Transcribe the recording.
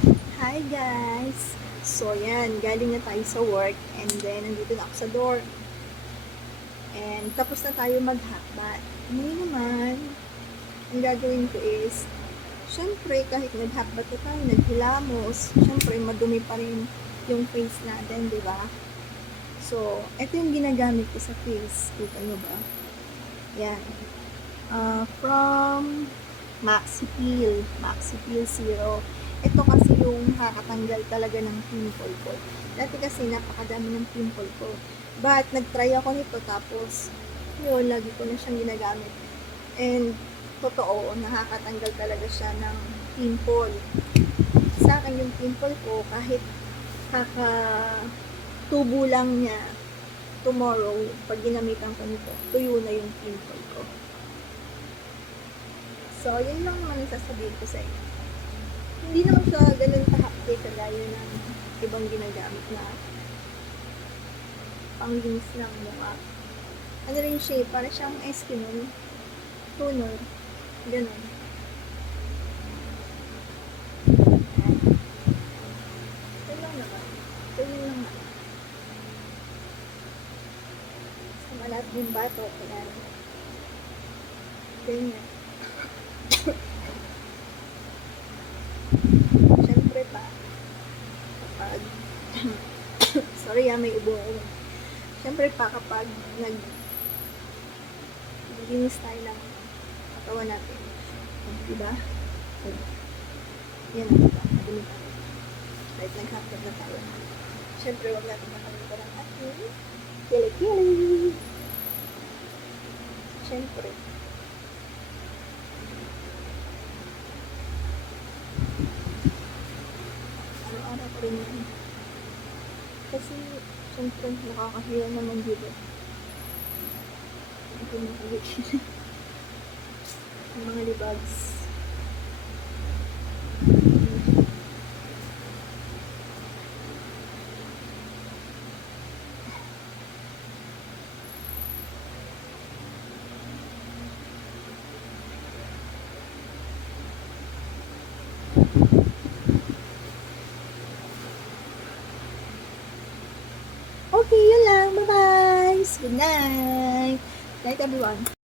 Hi guys! So yan, galing na tayo sa work and then nandito na ako sa dorm. And tapos na tayo mag-hotbat. Ngayon naman, ang gagawin ko is, syempre kahit nag-hotbat na tayo, naghilamos, syempre madumi pa rin yung face natin, di ba? So, ito yung ginagamit ko sa face. Kita nyo ba? Yan. From Maxi Peel Zero. Ito kasi yung nakakatanggal talaga ng pimple ko. Dati kasi napakadami ng pimple ko. But nagtry ako nito tapos yun, lagi ko na siyang ginagamit. And totoo, nakakatanggal talaga siya ng pimple. Sa akin yung pimple ko kahit kakatubo lang niya, tomorrow, pag ginamitan ko nito, tuyo na yung pimple ko. So, yun lang naman yung sasabihin ko sa inyo. Hindi naman siya ganun kahapte kagaya ng ibang ginagamit na panglinis ng mukha. Ano rin siya, para siyang Eskimo toner. Ganun. Ito lang naman. Ito lang naman. Sa malat yung bato, kaya ganyan. Siyempre pa, kapag sorry may ubo ako. Siyempre pa, kapag naglinis tayo ng katawan natin, diba? Yan, diba? Madumi tayo. Kahit nag-hapag na tayo. Siyempre, wag natin makalimutan ang ating kili-kili. Siyempre. Araw-araw pa rin yan. Kasi, siyempre, nakakahiya naman dito. Ito yung mga libags. Okay, yun lang. Bye-bye! Good night! Night everyone!